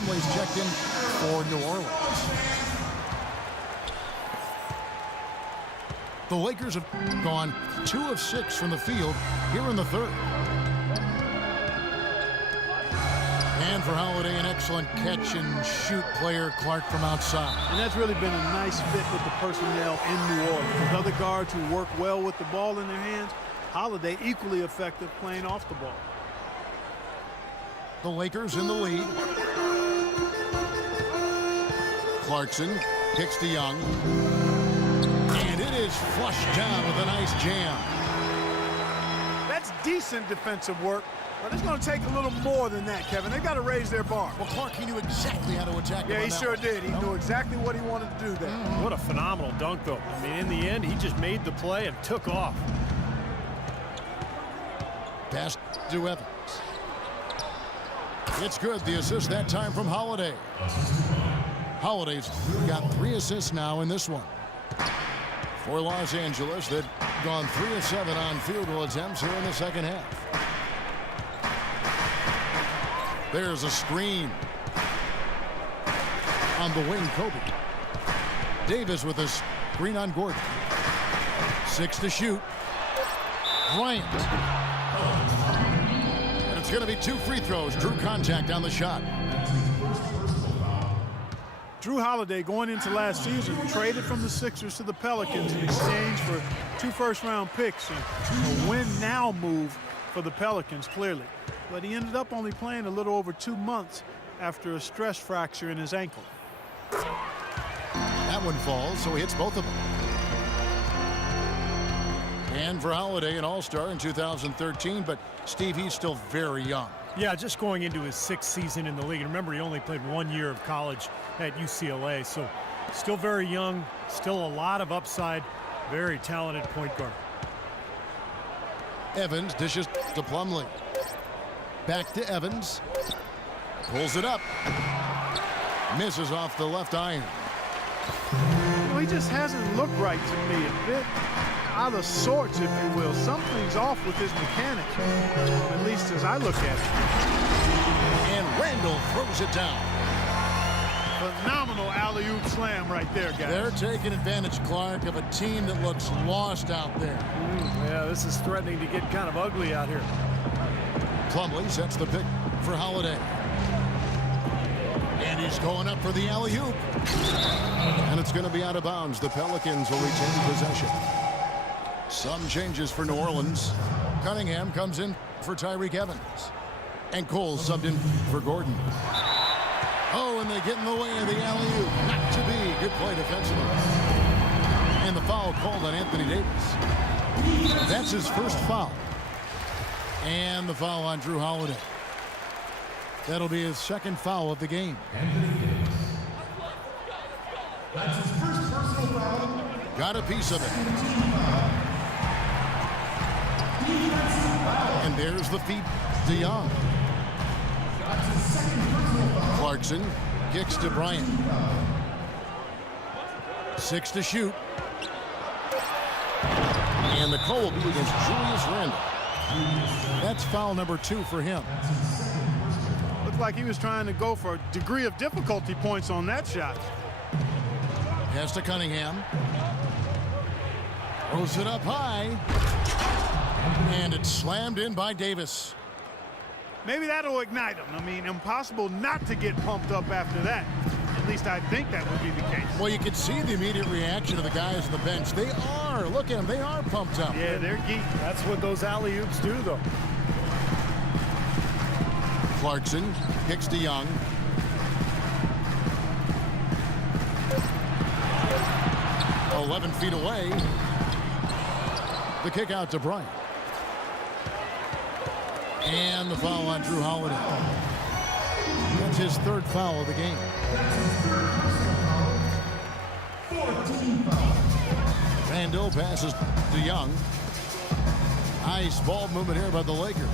Plumlee's checked in for New Orleans. The Lakers have gone 2 of 6 from the field here in the third. And for Holiday, an excellent catch-and-shoot player, Clark from outside. And that's really been a nice fit with the personnel in New Orleans. With other guards who work well with the ball in their hands, Holiday equally effective playing off the ball. The Lakers in the lead. Clarkson kicks to Young. And it is flushed down with a nice jam. That's decent defensive work. But it's going to take a little more than that, Kevin. They've got to raise their bar. Well, Clark, he knew exactly how to attack. Yeah, he sure did. He knew exactly what he wanted to do there. What a phenomenal dunk, though. I mean, in the end, he just made the play and took off. Pass to Evans. It's good. The assist that time from Holiday. Holiday's got 3 assists now in this one. For Los Angeles, they've gone 3 of 7 on field goal attempts here in the second half. There's a screen. On the wing, Kobe. Davis with a screen on Gordon. 6 to shoot. Bryant. And it's going to be 2 free throws. Drew contact on the shot. Drew Holiday, going into last season, traded from the Sixers to the Pelicans in exchange for 2 first-round picks and a win-now move for the Pelicans, clearly. But he ended up only playing a little over 2 months after a stress fracture in his ankle. That one falls, so he hits both of them. And for Holiday, an All-Star in 2013, but Steve, he's still very young. Yeah, just going into his 6th season in the league. And remember, he only played 1 year of college at UCLA, so still very young, still a lot of upside, very talented point guard. Evans dishes to Plumlee. Back to Evans. Pulls it up. Misses off the left iron. You know, he just hasn't looked right to me. A bit out of sorts, if you will. Something's off with his mechanics, at least as I look at it. And Randall throws it down. Phenomenal alley-oop slam right there, guys. They're taking advantage, Clark, of a team that looks lost out there. Yeah, this is threatening to get kind of ugly out here. Plumlee sets the pick for Holiday. And he's going up for the alley-oop. And it's going to be out of bounds. The Pelicans will retain possession. Some changes for New Orleans. Cunningham comes in for Tyreke Evans. And Cole subbed in for Gordon. Oh, and they get in the way of the alley-oop. Not to be. Good play defensively. And the foul called on Anthony Davis. That's his first foul. And the foul on Drew Holiday. That'll be his 2nd foul of the game. That's his first personal foul. Got a piece of it. And there's the feed to Young. That's his 2nd personal foul. Clarkson kicks to Bryant. 6 to shoot. And the call will be against Julius Randle. That's foul number 2 for him. Looked like he was trying to go for a degree of difficulty points on that shot. Pass to Cunningham. Throws it up high. And it's slammed in by Davis. Maybe that'll ignite him. I mean, impossible not to get pumped up after that. At least I think that would be the case. Well, you can see the immediate reaction of the guys on the bench. They are. Look at them. They are pumped up. Yeah, they're geeked. That's what those alley-oops do, though. Clarkson kicks to Young. "11 feet away." The kick out to Bryant. And the foul on Drew Holiday. That's his 3rd foul of the game. 14 fouls. Randall passes to Young. Nice ball movement here by the Lakers.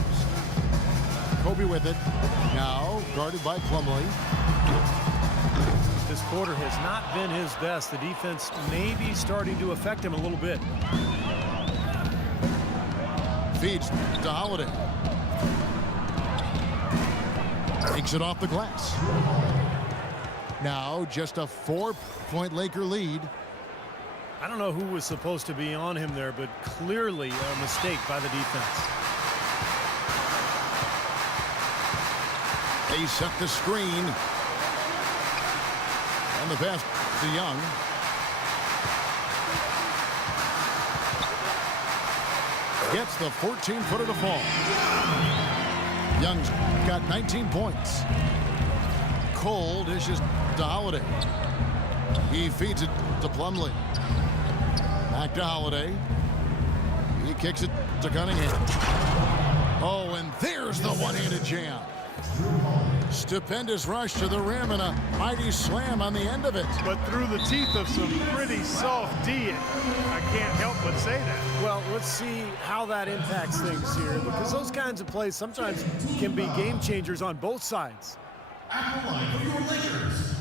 Kobe with it. Now guarded by Plumlee. This quarter has not been his best. The defense may be starting to affect him a little bit. Feeds to Holiday. Takes it off the glass. Now just a 4-point Laker lead. I don't know who was supposed to be on him there, but clearly a mistake by the defense. They set the screen. And the pass to Young. Gets the 14-footer to fall. Young's got 19 points. Cole dishes to Holiday. He feeds it to Plumlee. Back to Holiday. He kicks it to Cunningham. Oh, and there's the one-handed jam. Stupendous rush to the rim and a mighty slam on the end of it. But through the teeth of some pretty soft D. I can't help but say that. Well, let's see how that impacts things here, because those kinds of plays sometimes can be game changers on both sides. At the line for your Lakers,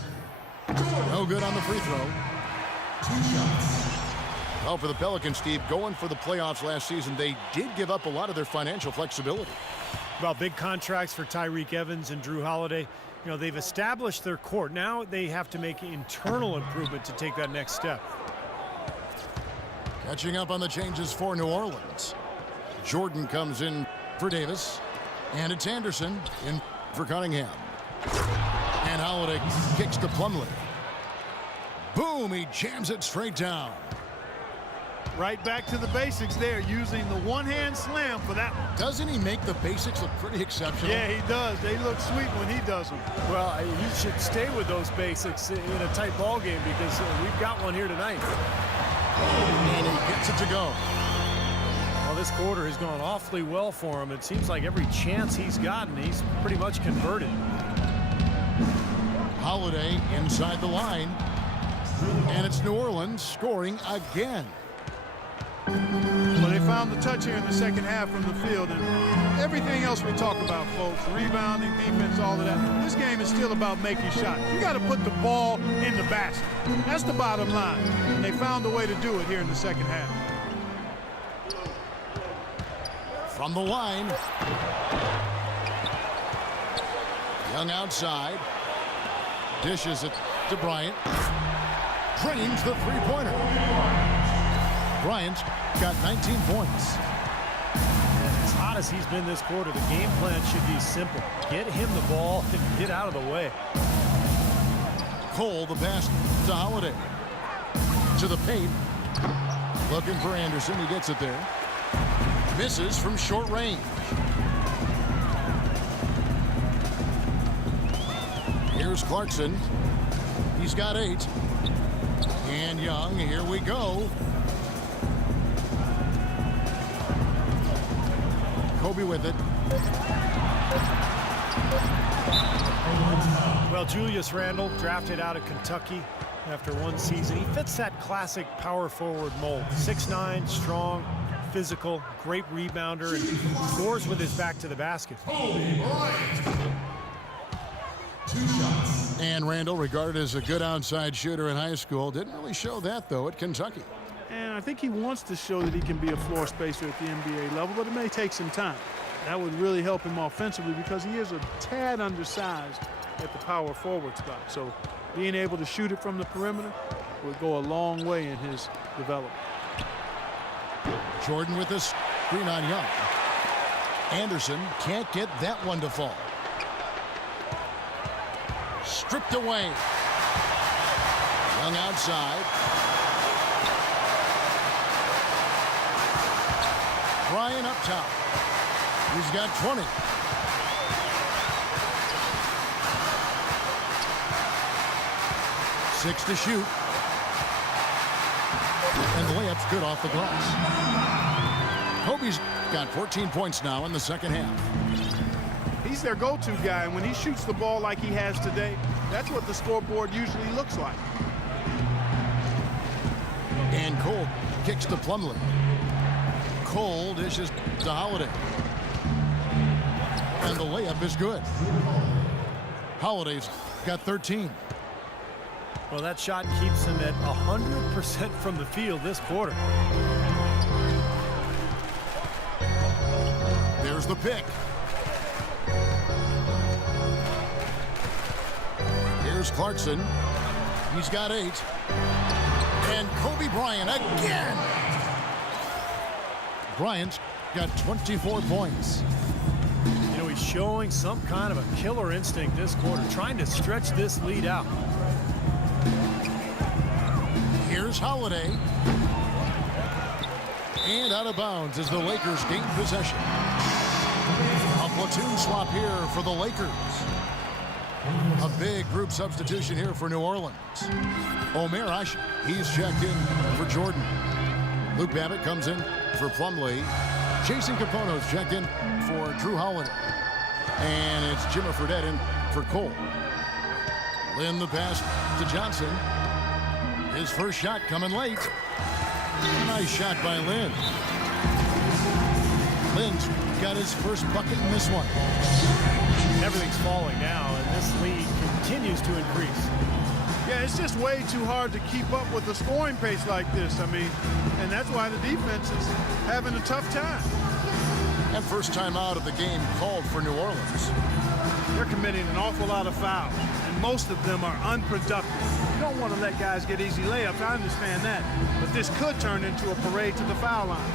No good on the free throw. 2 shots. Well, for the Pelicans, Steve, going for the playoffs last season, they did give up a lot of their financial flexibility. Well, big contracts for Tyreek Evans and Drew Holiday. You know, they've established their court. Now they have to make internal improvement to take that next step. Catching up on the changes for New Orleans. Jordan comes in for Davis. And it's Anderson in for Cunningham. And Holiday kicks to Plumlee. Boom, he jams it straight down. Right back to the basics there, using the one-hand slam for that one. Doesn't he make the basics look pretty exceptional? Yeah, he does. They look sweet when he does them. Well, he should stay with those basics in a tight ball game, because we've got one here tonight. And he gets it to go. Well, this quarter has gone awfully well for him. It seems like every chance he's gotten, he's pretty much converted. Holiday inside the line. And it's New Orleans scoring again. Well, they found the touch here in the second half from the field, and everything else we talk about, folks, rebounding, defense, all of that. This game is still about making shots. You got to put the ball in the basket. That's the bottom line. And they found a way to do it here in the second half. From the line. Young outside. Dishes it to Bryant. Drains the three-pointer. Bryant's got 19 points. And as hot as he's been this quarter, the game plan should be simple. Get him the ball and get out of the way. Cole, the pass to Holiday. To the paint. Looking for Anderson. He gets it there. Misses from short range. Here's Clarkson. He's got 8. And Young, here we go. Kobe with it. Well, Julius Randle, drafted out of Kentucky after one season. He fits that classic power forward mold. 6'9", strong, physical, great rebounder, and scores with his back to the basket. 2 shots. And Randle, regarded as a good outside shooter in high school, didn't really show that, though, at Kentucky. And I think he wants to show that he can be a floor spacer at the NBA level, but it may take some time. That would really help him offensively because he is a tad undersized at the power forward spot. So being able to shoot it from the perimeter would go a long way in his development. Jordan with this screen on Young. Anderson can't get that one to fall. Stripped away. Young outside. Bryant up top. He's got 20. Six to shoot. And the layup's good off the glass. Kobe's got 14 points now in the second half. He's their go-to guy, and when he shoots the ball like he has today, that's what the scoreboard usually looks like. And Cole kicks to Plumlee. Cole dishes to Holiday. And the layup is good. Holiday's got 13. Well, that shot keeps him at 100% from the field this quarter. There's the pick. Here's Clarkson. He's got 8. And Kobe Bryant again. Bryant's got 24 points. You know, he's showing some kind of a killer instinct this quarter, trying to stretch this lead out. Here's Holiday. And out of bounds as the Lakers gain possession. A platoon swap here for the Lakers. A big group substitution here for New Orleans. Omer Ash, he's checked in for Jordan. Luke Babbitt comes in for Plumlee. Jason Capone's checked in for Drew Holiday. And it's Jimmer Fredette in for Cole. Lynn the pass to Johnson. His first shot coming late. Nice shot by Lynn. Lynn's got his first bucket in this one. Everything's falling now, and this lead continues to increase. Yeah, it's just way too hard to keep up with the scoring pace like this. I mean, and that's why the defense is having a tough time. And first time out of the game called for New Orleans. They're committing an awful lot of fouls, and most of them are unproductive. You don't want to let guys get easy layups. I understand that. But this could turn into a parade to the foul line.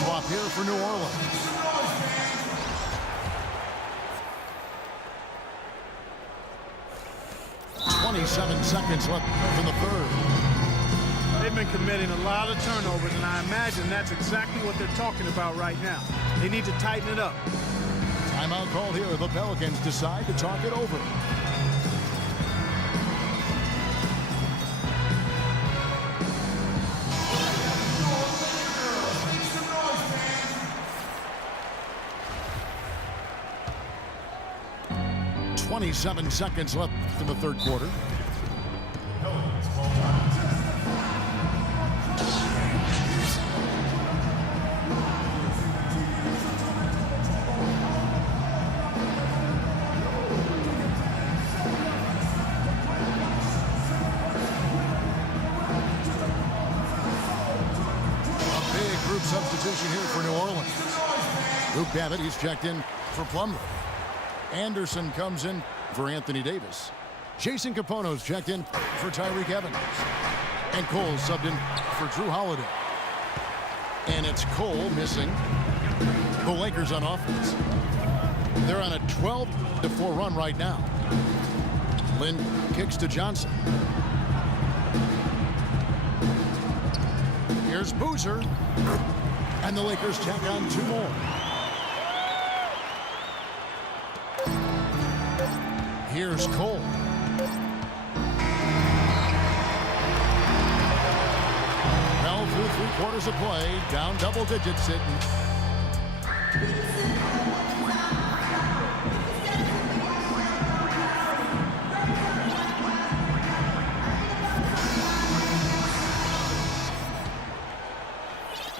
Swap here for New Orleans. .27 seconds left in the third. They've been committing a lot of turnovers, and I imagine that's exactly what they're talking about right now. They need to tighten it up. Timeout called here. The Pelicans decide to talk it over. 27 seconds left in the third quarter. A big group substitution here for New Orleans. Luke Babbitt, he's checked in for Plumlee. Anderson comes in for Anthony Davis. Jason Capone's checked in for Tyreke Evans. And Cole subbed in for Drew Holiday. And it's Cole missing. The Lakers on offense. They're on a 12-4 run right now. Lynn kicks to Johnson. Here's Boozer. And the Lakers tack on 2 more. Here's Cole. Well, through 3 quarters of play, down double digits sitting.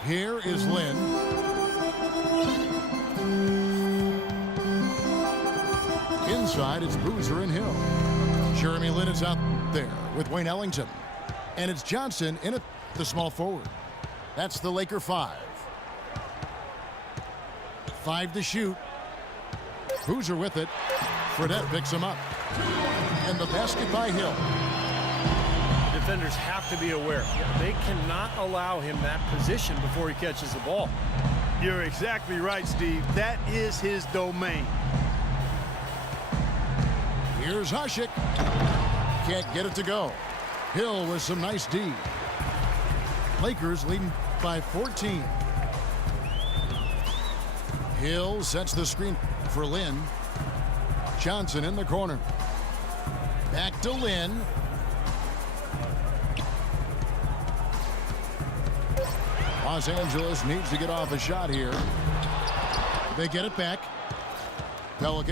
Here is Lynn. Inside, it's Boozer and Hill. Jeremy Lin is out there with Wayne Ellington. And it's Johnson in at the small forward. That's the Laker 5. 5 to shoot. Boozer with it. Fredette picks him up. And the basket by Hill. Defenders have to be aware. They cannot allow him that position before he catches the ball. You're exactly right, Steve. That is his domain. Here's Hasek. Can't get it to go. Hill with some nice D. Lakers leading by 14. Hill sets the screen for Lynn. Johnson in the corner. Back to Lynn. Los Angeles needs to get off a shot here. They get it back. Pelicans.